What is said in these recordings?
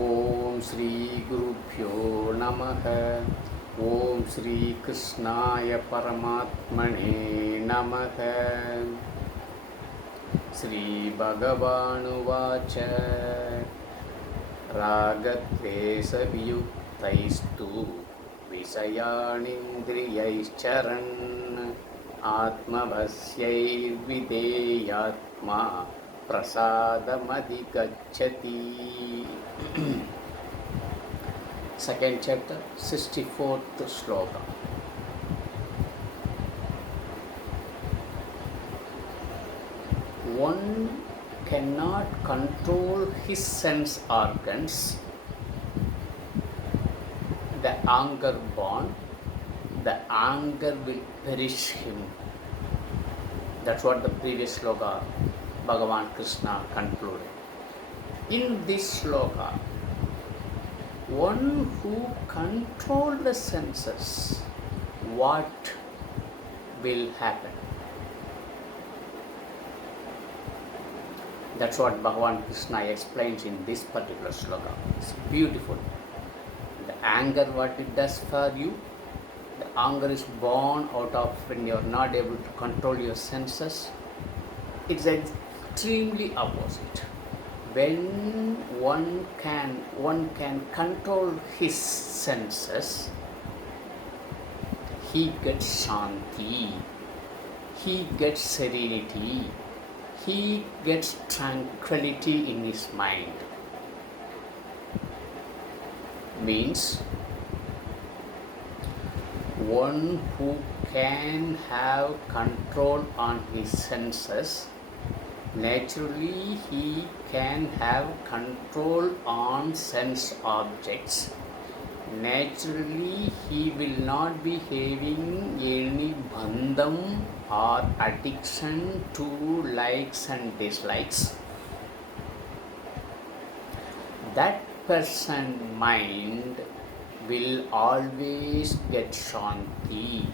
ओम श्री गुरुभ्यो नमः। ओम श्री कृष्णाय परमात्मने नमः। Shri भगवानुवाच रागद्वेषवियुक्तैस्तु विषयानिन्द्रियैश्चरन् आत्मवश्यैर्विधेयात्मा प्रसादमधिगच्छति। Second chapter, 64th sloka. One cannot control his sense organs, the anger born, the anger will perish him. That's what the previous sloka Bhagavan Krishna concluded. In this sloka, one who controls the senses, what will happen? That's what Bhagavan Krishna explains in this particular sloka. It's beautiful. The anger, what it does for you, the anger is born out of when you're not able to control your senses. It's extremely opposite. When one can control his senses, he gets shanti, he gets serenity, he gets tranquility in his mind. Means one who can have control on his senses, naturally he can have control on sense objects. Naturally he will not be having any bandham or addiction to likes and dislikes. That person's mind will always get shanti,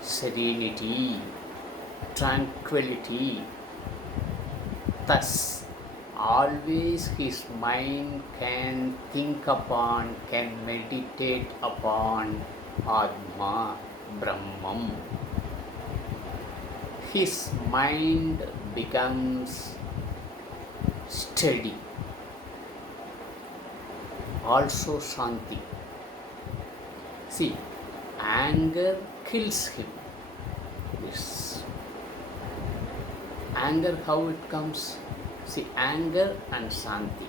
serenity, tranquility. Thus, always his mind can think upon, can meditate upon Atma, Brahman. His mind becomes steady. Also shanti. See, anger kills him. This anger, how it comes? See, anger and shanti.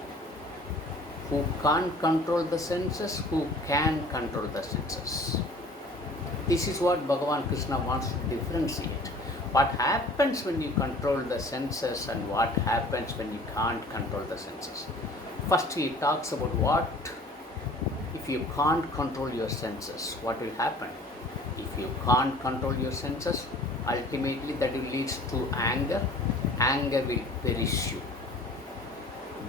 Who can't control the senses, who can control the senses. This is what Bhagavan Krishna wants to differentiate. What happens when you control the senses and what happens when you can't control the senses. First he talks about what if you can't control your senses, what will happen? If you can't control your senses, ultimately that will lead to anger. Anger will perish you.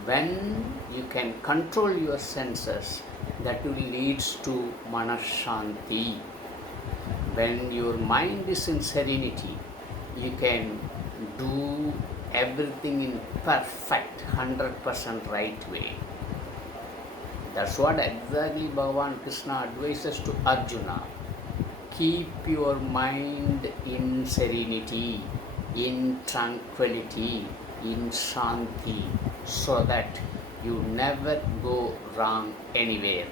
When you can control your senses, that will lead to manashanti. When your mind is in serenity, you can do everything in perfect 100% right way. That's what exactly Bhagavan Krishna advises to Arjuna. Keep your mind in serenity, in tranquility, in shanti, so that you never go wrong anywhere.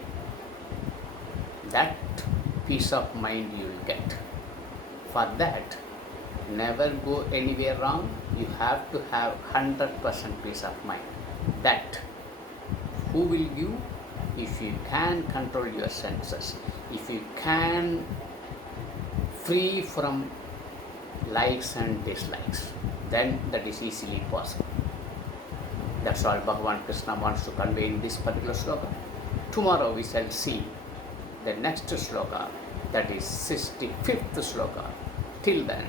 That peace of mind you will get. For that, never go anywhere wrong, you have to have 100% peace of mind. That who will give? If you can control your senses, if you can free from likes and dislikes, then that is easily possible. That's all Bhagavan Krishna wants to convey in this particular sloka. Tomorrow we shall see the next sloka, that is 65th sloka. Till then,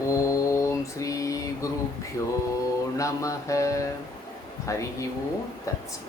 Om Shri Gurubhyo Namaha. Hari Om Tat Sat.